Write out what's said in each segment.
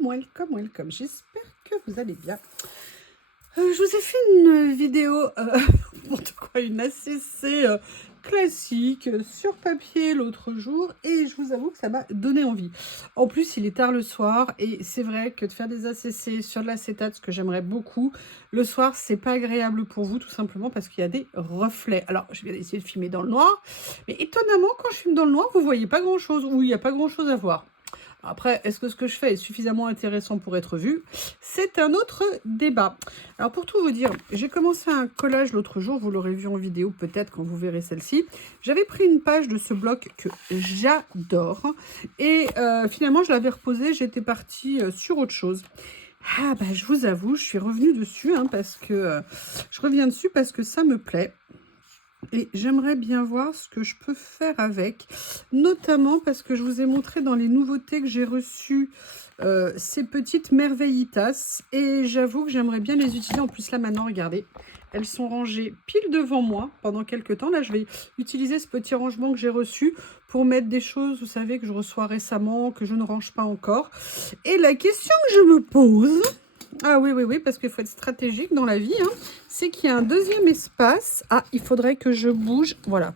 welcome. J'espère que vous allez bien. Je vous ai fait une vidéo, une ACC classique sur papier l'autre jour et je vous avoue que ça m'a donné envie. En plus, il est tard le soir et c'est vrai que de faire des ACC sur de l'acétate, ce que j'aimerais beaucoup, le soir, c'est pas agréable pour vous tout simplement parce qu'il y a des reflets. Alors, je vais essayer de filmer dans le noir, mais étonnamment, quand je filme dans le noir, vous voyez pas grand-chose ou il n'y a pas grand-chose à voir. Après, est-ce que ce que je fais est suffisamment intéressant pour être vu? C'est un autre débat. Alors, pour tout vous dire, j'ai commencé un collage l'autre jour, vous l'aurez vu en vidéo peut-être quand vous verrez celle-ci. J'avais pris une page de ce bloc que j'adore et finalement, je l'avais reposé, j'étais partie sur autre chose. Ah bah, je vous avoue, je suis revenue dessus parce que je reviens dessus parce que ça me plaît. Et j'aimerais bien voir ce que je peux faire avec, notamment parce que je vous ai montré dans les nouveautés que j'ai reçues ces petites merveillitas. Et j'avoue que j'aimerais bien les utiliser. En plus, là, maintenant, regardez, elles sont rangées pile devant moi pendant quelques temps. Là, je vais utiliser ce petit rangement que j'ai reçu pour mettre des choses, vous savez, que je reçois récemment, que je ne range pas encore. Et la question que je me pose... Ah oui, parce qu'il faut être stratégique dans la vie, c'est qu'il y a un deuxième espace. Ah, il faudrait que je bouge. Voilà.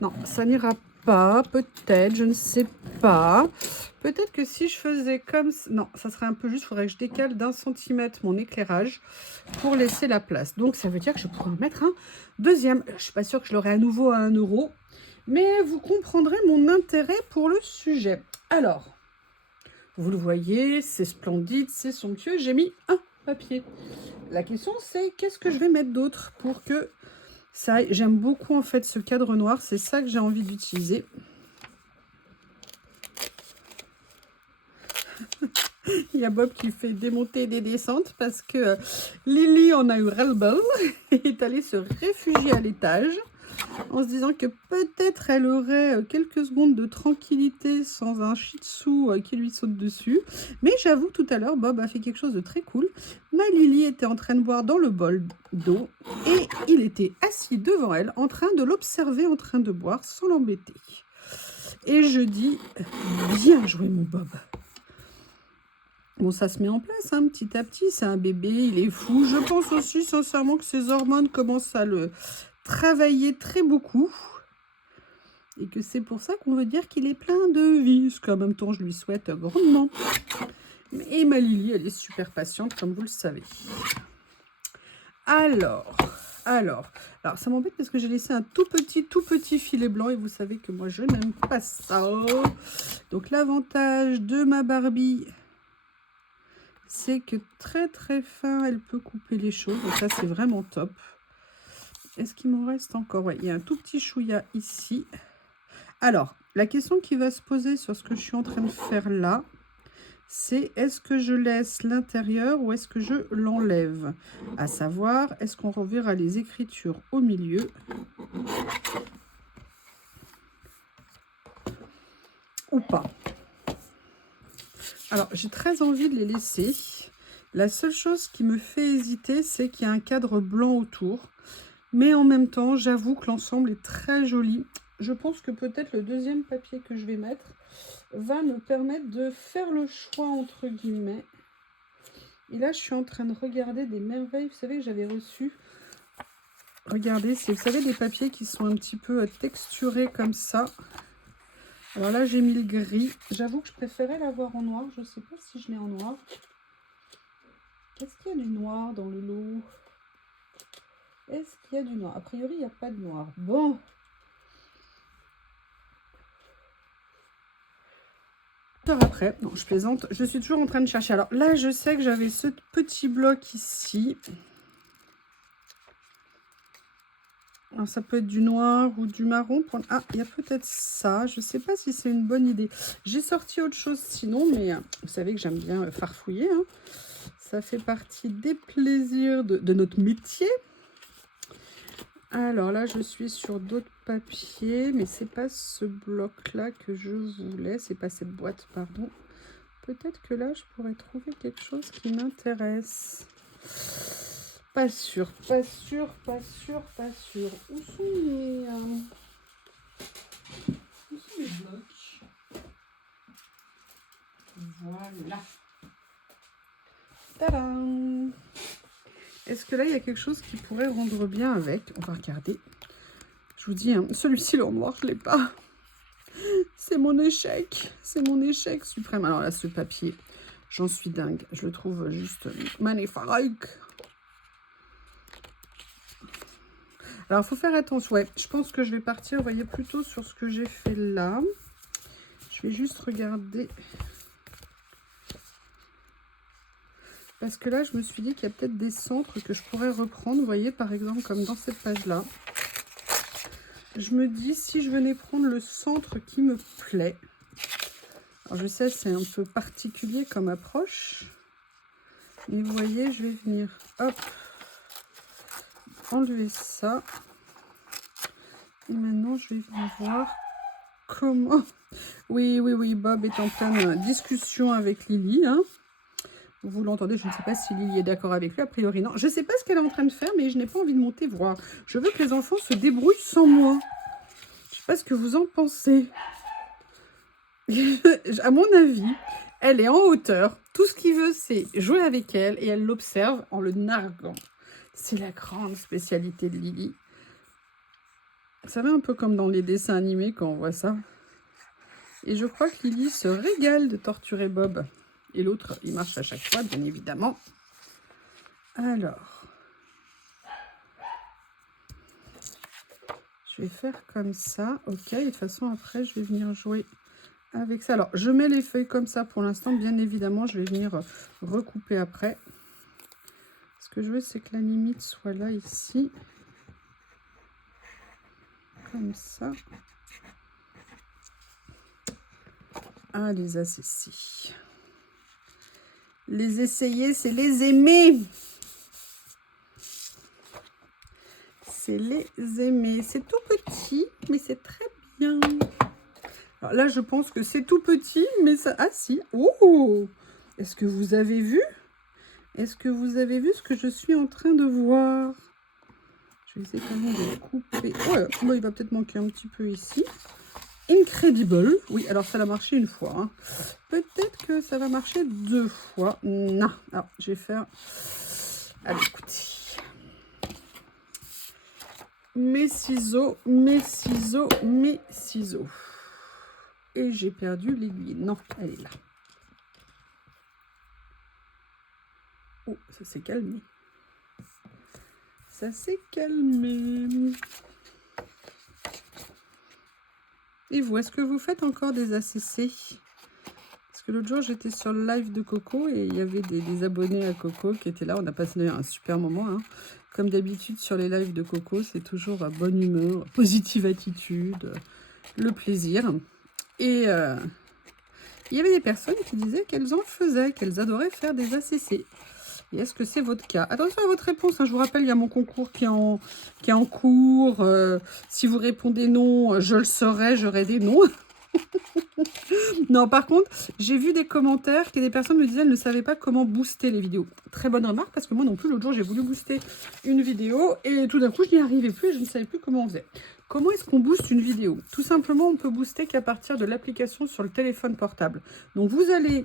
Non, ça n'ira pas. Peut-être, je ne sais pas. Peut-être que si je faisais comme... Non, ça serait un peu juste. Il faudrait que je décale d'1 centimètre mon éclairage pour laisser la place. Donc, ça veut dire que je pourrais en mettre un deuxième. Je ne suis pas sûre que je l'aurai à nouveau à 1 €. Mais vous comprendrez mon intérêt pour le sujet. Alors... Vous le voyez, c'est splendide, c'est somptueux. J'ai mis un papier. La question, c'est qu'est-ce que je vais mettre d'autre pour que ça aille. J'aime beaucoup, en fait, ce cadre noir. C'est ça que j'ai envie d'utiliser. Il y a Bob qui fait démonter des descentes parce que Lily en a eu ras-le-bol et est allée se réfugier à l'étage en se disant que peut-être elle aurait quelques secondes de tranquillité sans un shih tzu qui lui saute dessus. Mais j'avoue, tout à l'heure, Bob a fait quelque chose de très cool. Ma Lily était en train de boire dans le bol d'eau et il était assis devant elle en train de l'observer en train de boire sans l'embêter. Et je dis, bien joué mon Bob. Bon, ça se met en place petit à petit, c'est un bébé, il est fou. Je pense aussi sincèrement que ses hormones commencent à le travailler très beaucoup. Et que c'est pour ça qu'on veut dire qu'il est plein de vie, ce qu'en même temps je lui souhaite grandement. Et ma Lily, elle est super patiente, comme vous le savez. Alors, ça m'embête parce que j'ai laissé un tout petit filet blanc et vous savez que moi je n'aime pas ça. Donc l'avantage de ma Barbie, c'est que très fin, elle peut couper les choses. Donc ça, c'est vraiment top. Est-ce qu'il m'en reste encore? Ouais, il y a un tout petit chouïa ici. Alors, la question qui va se poser sur ce que je suis en train de faire là, c'est est-ce que je laisse l'intérieur ou est-ce que je l'enlève? À savoir, est-ce qu'on reverra les écritures au milieu? Ou pas? Alors, j'ai très envie de les laisser. La seule chose qui me fait hésiter, c'est qu'il y a un cadre blanc autour. Mais en même temps, j'avoue que l'ensemble est très joli. Je pense que peut-être le deuxième papier que je vais mettre va me permettre de faire le choix entre guillemets. Et là, je suis en train de regarder des merveilles. Vous savez que j'avais reçu... Regardez, c'est, vous savez, des papiers qui sont un petit peu texturés comme ça. Alors là, j'ai mis le gris. J'avoue que je préférais l'avoir en noir. Je ne sais pas si je l'ai en noir. Est-ce qu'il y a du noir dans le lot? Est-ce qu'il y a du noir? A priori, il n'y a pas de noir. Bon. Après, non, je plaisante. Je suis toujours en train de chercher. Alors là, je sais que j'avais ce petit bloc ici. Alors, ça peut être du noir ou du marron. Ah, il y a peut-être ça. Je ne sais pas si c'est une bonne idée. J'ai sorti autre chose sinon, mais vous savez que j'aime bien farfouiller. Ça fait partie des plaisirs de notre métier. Alors là, je suis sur d'autres papiers, mais c'est pas ce bloc-là que je voulais. C'est pas cette boîte, pardon. Peut-être que là, je pourrais trouver quelque chose qui m'intéresse. Pas sûr. Où sont les blocs? Voilà. Tadam! Est-ce que là, il y a quelque chose qui pourrait rendre bien avec? On va regarder. Je vous dis, hein, celui-ci, le noir, je ne l'ai pas. C'est mon échec. C'est mon échec suprême. Alors là, ce papier, j'en suis dingue. Je le trouve juste magnifique. Alors, il faut faire attention. Ouais, je pense que je vais partir, vous voyez, plutôt sur ce que j'ai fait là. Je vais juste regarder. Parce que là, je me suis dit qu'il y a peut-être des centres que je pourrais reprendre. Vous voyez, par exemple, comme dans cette page-là. Je me dis, si je venais prendre le centre qui me plaît. Alors, je sais, c'est un peu particulier comme approche. Mais vous voyez, je vais venir, hop, enlever ça. Et maintenant, je vais venir voir comment... Oui, Bob est en pleine discussion avec Lily, hein. Vous l'entendez, je ne sais pas si Lily est d'accord avec lui, a priori non. Je ne sais pas ce qu'elle est en train de faire, mais je n'ai pas envie de monter voir. Je veux que les enfants se débrouillent sans moi. Je ne sais pas ce que vous en pensez. À mon avis, elle est en hauteur. Tout ce qu'il veut, c'est jouer avec elle et elle l'observe en le narguant. C'est la grande spécialité de Lily. Vous savez, un peu comme dans les dessins animés quand on voit ça. Et je crois que Lily se régale de torturer Bob. Et l'autre, il marche à chaque fois, bien évidemment. Alors, je vais faire comme ça. Ok, et de toute façon, après, je vais venir jouer avec ça. Alors, je mets les feuilles comme ça pour l'instant. Bien évidemment, je vais venir recouper après. Ce que je veux, c'est que la limite soit là, ici. Comme ça. Ah, les assaissis. Les essayer, c'est les aimer. C'est les aimer. C'est tout petit, mais c'est très bien. Alors là, je pense que c'est tout petit, mais ça... Ah si. Oh! Est-ce que vous avez vu? Est-ce que vous avez vu ce que je suis en train de voir? Je vais essayer quand même de couper. Oh, bon, il va peut-être manquer un petit peu ici. Incredible. Oui, alors ça a marché une fois. Hein. Peut-être que ça va marcher 2 fois. Non. Alors, je vais faire... Allez, écoutez. Mes ciseaux, mes ciseaux, mes ciseaux. Et j'ai perdu l'aiguille. Non, elle est là. Oh, ça s'est calmé. Ça s'est calmé. Et vous, est-ce que vous faites encore des ACC? Parce que l'autre jour, j'étais sur le live de Coco et il y avait des abonnés à Coco qui étaient là. On a passé un super moment. Hein. Comme d'habitude, sur les lives de Coco, c'est toujours bonne humeur, positive attitude, le plaisir. Et il y avait des personnes qui disaient qu'elles en faisaient, qu'elles adoraient faire des ACC. Et est-ce que c'est votre cas? Attention à votre réponse. Hein. Je vous rappelle, il y a mon concours qui est en cours. Si vous répondez non, je le saurai, j'aurai des noms. Non, par contre, j'ai vu des commentaires que des personnes me disaient qu'elles ne savaient pas comment booster les vidéos. Très bonne remarque, parce que moi non plus, l'autre jour, j'ai voulu booster une vidéo et tout d'un coup, je n'y arrivais plus et je ne savais plus comment on faisait. Comment est-ce qu'on booste une vidéo? Tout simplement, on peut booster qu'à partir de l'application sur le téléphone portable. Donc, vous allez...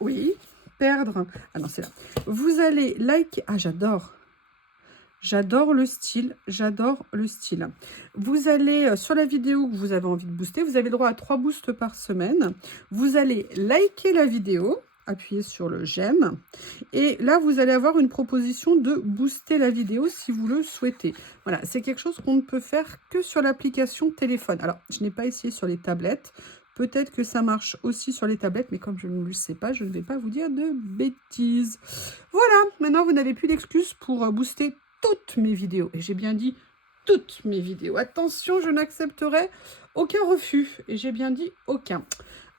Oui, perdre... Ah non, c'est là. Vous allez liker... Ah, j'adore. J'adore le style, j'adore le style. Vous allez sur la vidéo que vous avez envie de booster, vous avez le droit à 3 boosts par semaine. Vous allez liker la vidéo, appuyer sur le j'aime. Et là, vous allez avoir une proposition de booster la vidéo si vous le souhaitez. Voilà, c'est quelque chose qu'on ne peut faire que sur l'application téléphone. Alors, je n'ai pas essayé sur les tablettes. Peut-être que ça marche aussi sur les tablettes, mais comme je ne le sais pas, je ne vais pas vous dire de bêtises. Voilà, maintenant vous n'avez plus d'excuses pour booster toutes mes vidéos. Et j'ai bien dit toutes mes vidéos. Attention, je n'accepterai aucun refus. Et j'ai bien dit aucun.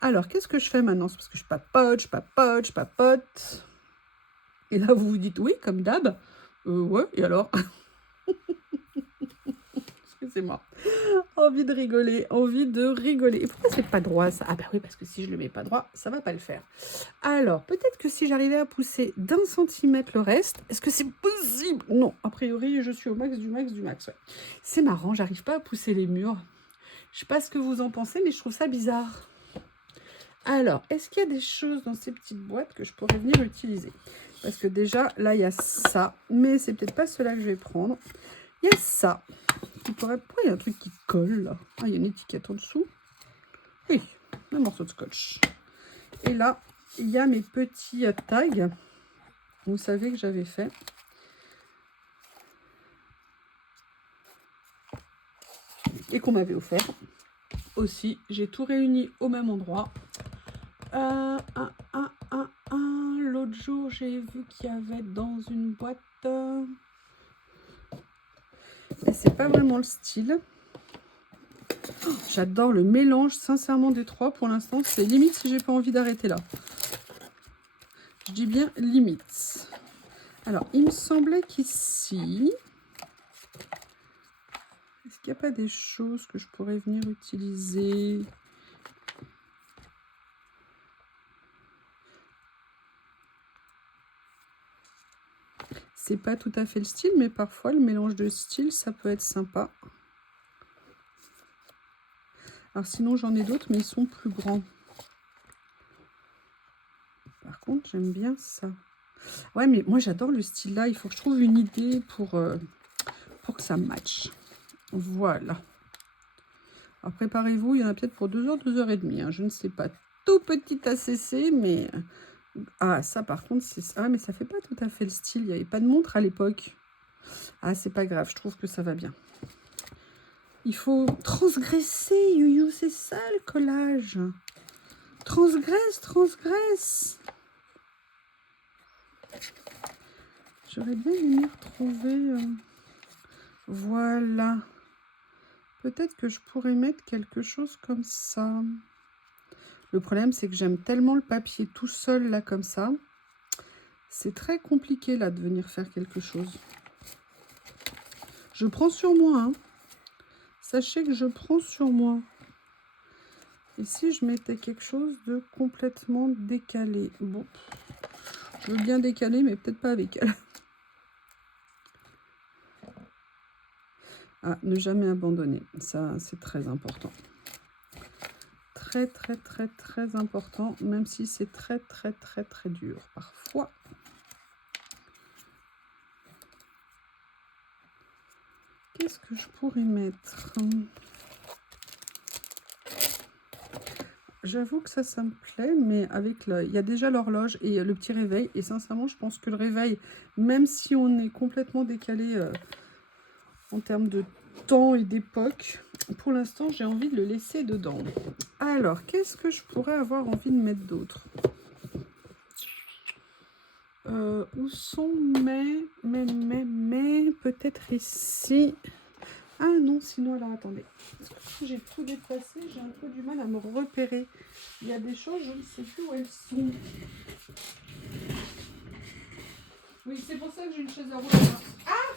Alors, qu'est-ce que je fais maintenant? C'est parce que je papote, je papote, je papote. Et là, vous vous dites oui, comme d'hab. Ouais, et alors? Excusez-moi. Envie de rigoler, envie de rigoler. Et pourquoi c'est pas droit, ça? Ah bah oui, parce que si je le mets pas droit, ça va pas le faire. Alors, peut-être que si j'arrivais à pousser d'1 centimètre le reste, est-ce que c'est possible? Non, a priori, je suis au max du max du max. Ouais. C'est marrant, j'arrive pas à pousser les murs. Je sais pas ce que vous en pensez, mais je trouve ça bizarre. Alors, est-ce qu'il y a des choses dans ces petites boîtes que je pourrais venir utiliser? Parce que déjà, là, il y a ça. Mais c'est peut-être pas cela que je vais prendre. Il y a ça. Pourquoi il y a un truc qui colle, là? Ah, il y a une étiquette en dessous. Oui, un morceau de scotch. Et là, il y a mes petits tags. Vous savez que j'avais fait. Et qu'on m'avait offert. Aussi, j'ai tout réuni au même endroit. L'autre jour, j'ai vu qu'il y avait dans une boîte. Mais c'est pas vraiment le style. Oh, j'adore le mélange, sincèrement, des trois. Pour l'instant, c'est limite si j'ai pas envie d'arrêter là. Je dis bien limite. Alors, il me semblait qu'ici... Est-ce qu'il n'y a pas des choses que je pourrais venir utiliser? C'est pas tout à fait le style, mais parfois le mélange de styles, ça peut être sympa. Alors sinon, j'en ai d'autres, mais ils sont plus grands. Par contre, j'aime bien ça. Ouais, mais moi, j'adore le style là. Il faut que je trouve une idée pour que ça matche. Voilà. Alors, préparez-vous. Il y en a peut-être pour 2 heures, 2 heures et demie. Hein, je ne sais pas. Tout petit ACC, mais... Ah, ça, par contre, c'est ça. Ah, mais ça fait pas tout à fait le style. Il n'y avait pas de montre à l'époque. Ah, c'est pas grave. Je trouve que ça va bien. Il faut transgresser, Youyou. C'est ça, le collage. Transgresse, transgresse. J'aurais bien aimé retrouver... Voilà. Peut-être que je pourrais mettre quelque chose comme ça. Le problème, c'est que j'aime tellement le papier tout seul, là, comme ça. C'est très compliqué, là, de venir faire quelque chose. Je prends sur moi, hein. Sachez que je prends sur moi. Et si je mettais quelque chose de complètement décalé? Bon, je veux bien décaler, mais peut-être pas avec elle. Ah, ne jamais abandonner. Ça, c'est très important. Très, très, très, très important, même si c'est très, très, très, très dur parfois. Qu'est-ce que je pourrais mettre? J'avoue que ça me plaît, mais avec il y a déjà l'horloge et le petit réveil. Et sincèrement, je pense que le réveil, même si on est complètement décalé en termes de temps et d'époque, pour l'instant, j'ai envie de le laisser dedans. Alors, qu'est-ce que je pourrais avoir envie de mettre d'autre? Où sont mes peut-être ici. Ah non, sinon, alors attendez. Parce que si j'ai tout déplacé, j'ai un peu du mal à me repérer. Il y a des choses, je ne sais plus où elles sont. Oui, c'est pour ça que j'ai une chaise à rouler. Ah!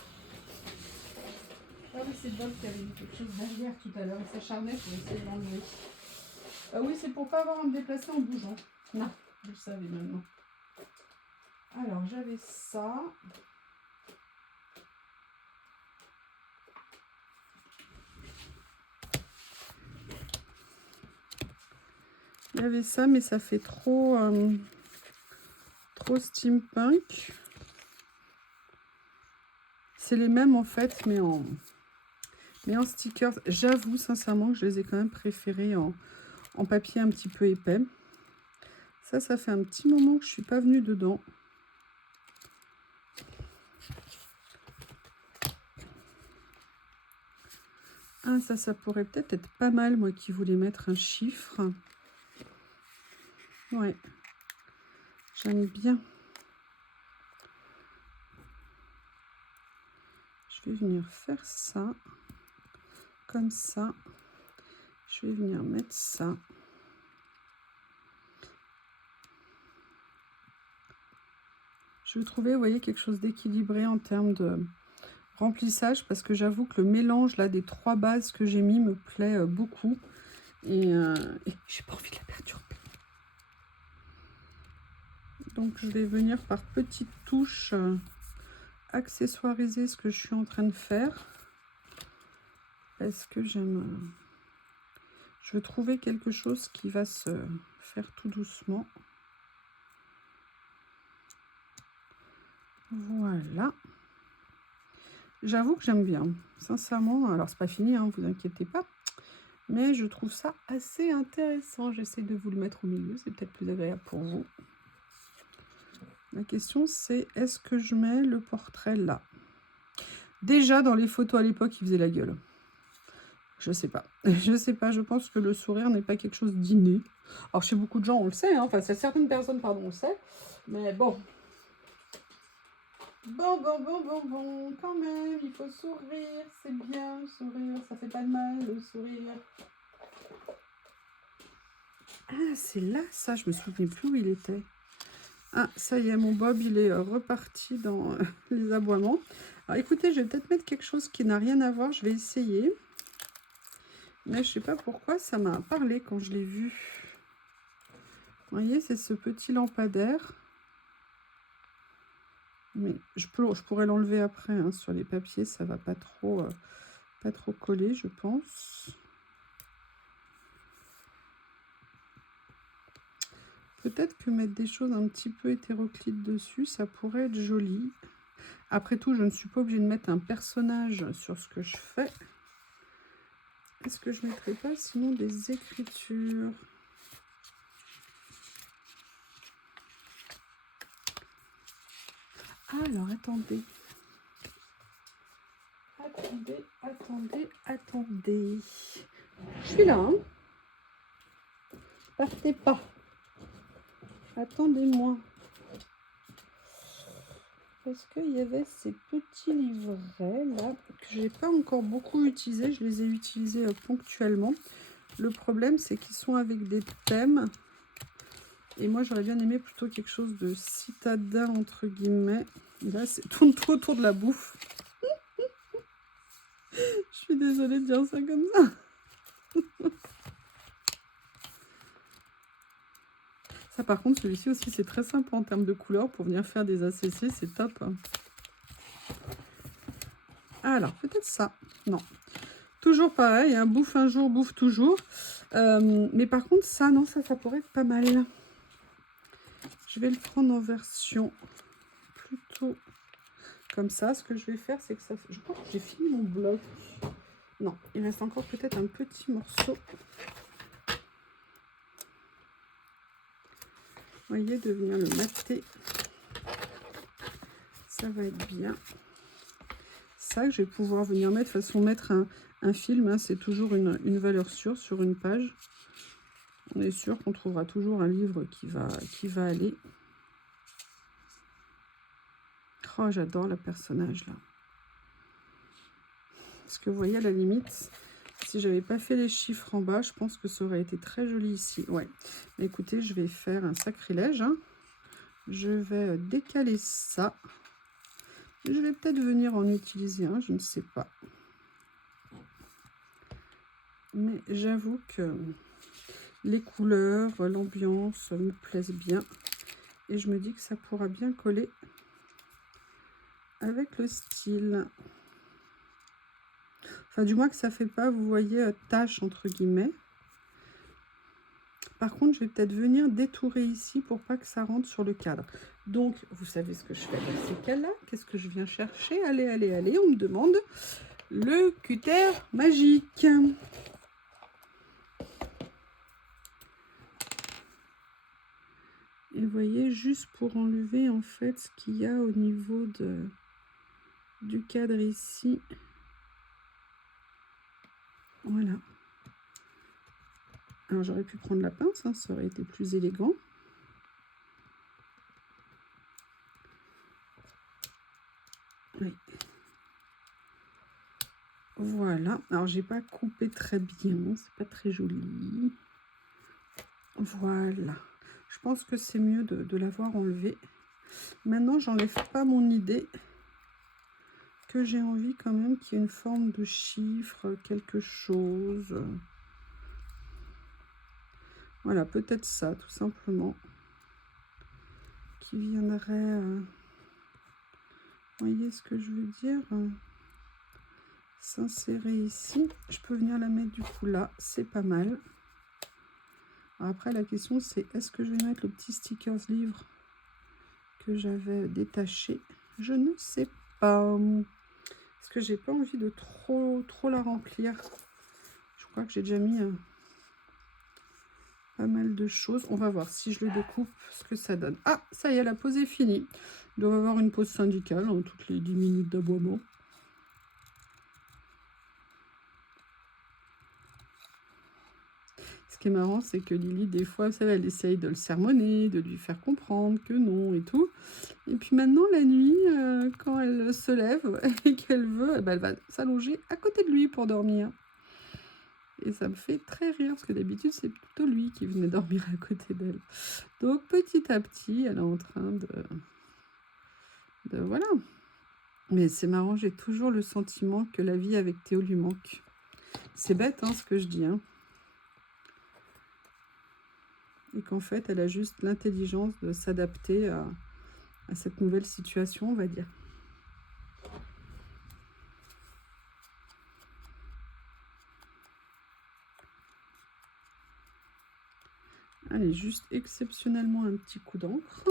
Ah oui, c'est Bob qui avait mis quelque chose derrière tout à l'heure. Il s'acharnait pour essayer de l'enlever. Oui, c'est pour pas avoir à me déplacer en bougeant. Non, je le savais maintenant. Alors, j'avais ça. Il y avait ça, mais ça fait trop steampunk. C'est les mêmes en fait, mais en stickers. J'avoue sincèrement que je les ai quand même préférés en papier un petit peu épais. Ça fait un petit moment que je suis pas venue dedans. Ah, ça pourrait peut-être être pas mal, moi qui voulais mettre un chiffre. Ouais, j'aime bien. Je vais venir faire ça, comme ça. Je vais venir mettre ça. Je vais trouver, vous voyez, quelque chose d'équilibré en termes de remplissage, parce que j'avoue que le mélange là des 3 bases que j'ai mis me plaît beaucoup. Et j'ai pas envie de la perturber. Donc je vais venir par petites touches accessoiriser ce que je suis en train de faire. Parce que j'aime... je veux trouver quelque chose qui va se faire tout doucement. Voilà. J'avoue que j'aime bien, sincèrement. Alors, c'est pas fini, hein, vous inquiétez pas. Mais je trouve ça assez intéressant. J'essaie de vous le mettre au milieu, c'est peut-être plus agréable pour vous. La question, c'est est-ce que je mets le portrait là? Déjà, dans les photos à l'époque, il faisait la gueule. Je sais pas. Je sais pas, je pense que le sourire n'est pas quelque chose d'inné. Alors, chez beaucoup de gens, on le sait, hein. Enfin, c'est certaines personnes, pardon, on le sait. Mais bon. Bon, quand même, il faut sourire, c'est bien, sourire, ça fait pas de mal, le sourire. Ah, c'est là, ça, je me souviens plus où il était. Ah, ça y est, mon Bob, il est reparti dans les aboiements. Alors, écoutez, je vais peut-être mettre quelque chose qui n'a rien à voir, je vais essayer. Mais je sais pas pourquoi, ça m'a parlé quand je l'ai vu. Vous voyez, c'est ce petit lampadaire. Mais je pourrais l'enlever après, hein, sur les papiers, ça va pas trop coller, je pense. Peut-être que mettre des choses un petit peu hétéroclites dessus, ça pourrait être joli. Après tout, je ne suis pas obligée de mettre un personnage sur ce que je fais. Est-ce que je ne mettrais pas sinon des écritures? Alors, attendez. Attendez. Je suis là, hein. Partez pas. Attendez-moi. Parce qu'il y avait ces petits livrets là que je n'ai pas encore beaucoup utilisés. Je les ai utilisés ponctuellement. Le problème, c'est qu'ils sont avec des thèmes. Et moi, j'aurais bien aimé plutôt quelque chose de citadin, entre guillemets. Et là, c'est tourne tout autour de la bouffe. Je suis désolée de dire ça comme ça. Ça, par contre, celui-ci aussi, c'est très simple en termes de couleurs. Pour venir faire des ACC, c'est top. Alors, peut-être ça. Non. Toujours pareil, hein, bouffe un jour, bouffe toujours. Mais par contre, ça, non, ça pourrait être pas mal. Je vais le prendre en version plutôt comme ça. Ce que je vais faire, c'est que ça... Je crois que j'ai fini mon bloc. Non, il reste encore peut-être un petit morceau. Vous voyez, de venir le mater. Ça va être bien. Ça, que je vais pouvoir venir mettre, de toute façon, mettre un film, hein, c'est toujours une valeur sûre sur une page. On est sûr qu'on trouvera toujours un livre qui va aller. Oh, j'adore le personnage là. Parce que vous voyez, à la limite, si j'avais pas fait les chiffres en bas, je pense que ça aurait été très joli ici. Ouais. Mais écoutez, je vais faire un sacrilège, hein. Je vais décaler ça. Je vais peut-être venir en utiliser un, je ne sais pas. Mais j'avoue que les couleurs, l'ambiance me plaisent bien. Et je me dis que ça pourra bien coller avec le style. Enfin, du moins que ça ne fait pas, vous voyez, tache entre guillemets. Par contre, je vais peut-être venir détourer ici pour pas que ça rentre sur le cadre. Donc, vous savez ce que je fais dans ces cas-là. Qu'est-ce que je viens chercher? Allez, on me demande le cutter magique. Et vous voyez, juste pour enlever en fait ce qu'il y a au niveau du cadre ici. Voilà. Alors j'aurais pu prendre la pince, hein, ça aurait été plus élégant. Oui. Voilà. Alors j'ai pas coupé très bien, c'est pas très joli. Voilà. Je pense que c'est mieux de l'avoir enlevé. Maintenant, j'enlève pas mon idée que j'ai envie quand même qu'il y ait une forme de chiffre, quelque chose. Voilà, peut-être ça, tout simplement. Qui viendrait... vous voyez ce que je veux dire? S'insérer ici. Je peux venir la mettre du coup là, c'est pas mal. Après, la question, c'est est-ce que je vais mettre le petit stickers livre que j'avais détaché? Je ne sais pas. Parce que j'ai pas envie de trop la remplir. Je crois que j'ai déjà mis pas mal de choses. On va voir si je le découpe, ce que ça donne. Ah, ça y est, la pause est finie. Il doit y avoir une pause syndicale en toutes les 10 minutes d'aboiement. Ce qui est marrant, c'est que Lily, des fois, vous savez, elle essaye de le sermonner, de lui faire comprendre que non et tout. Et puis maintenant, la nuit, quand elle se lève et qu'elle veut, eh ben, elle va s'allonger à côté de lui pour dormir. Et ça me fait très rire, parce que d'habitude, c'est plutôt lui qui venait dormir à côté d'elle. Donc, petit à petit, elle est en train de voilà. Mais c'est marrant, j'ai toujours le sentiment que la vie avec Théo lui manque. C'est bête, hein, ce que je dis, hein. Et qu'en fait, elle a juste l'intelligence de s'adapter à cette nouvelle situation, on va dire. Allez, juste exceptionnellement un petit coup d'encre.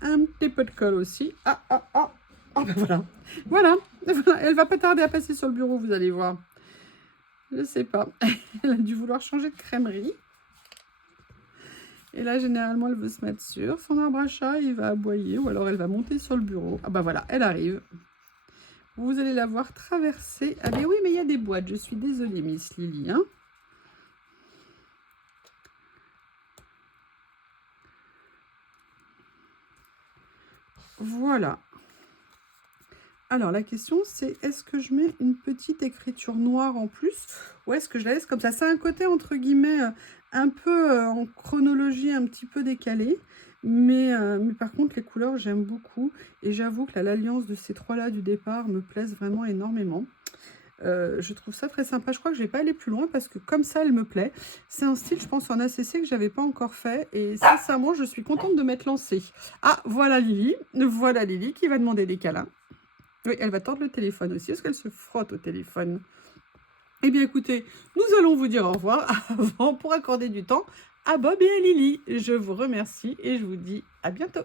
Un petit peu de colle aussi. Ah, ben voilà. Voilà. Elle va pas tarder à passer sur le bureau, vous allez voir. Je sais pas. Elle a dû vouloir changer de crèmerie. Et là, généralement, elle veut se mettre sur son arbre à chat, il va aboyer, ou alors elle va monter sur le bureau. Ah bah voilà, elle arrive. Vous allez la voir traverser. Ah mais oui, mais il y a des boîtes, je suis désolée, Miss Lily. Hein. Voilà. Alors, la question, c'est est-ce que je mets une petite écriture noire en plus ou est-ce que je la laisse comme ça? C'est un côté, entre guillemets, un peu en chronologie, un petit peu décalé. Mais par contre, les couleurs, j'aime beaucoup. Et j'avoue que l'alliance de ces trois-là du départ me plaise vraiment énormément. Je trouve ça très sympa. Je crois que je vais pas aller plus loin parce que comme ça, elle me plaît. C'est un style, je pense, en ACC que j'avais pas encore fait. Et sincèrement, je suis contente de m'être lancée. Ah, voilà Lily. Voilà Lily qui va demander des câlins. Oui, elle va tordre le téléphone aussi. Est-ce qu'elle se frotte au téléphone? Eh bien, écoutez, nous allons vous dire au revoir avant pour accorder du temps à Bob et à Lily. Je vous remercie et je vous dis à bientôt.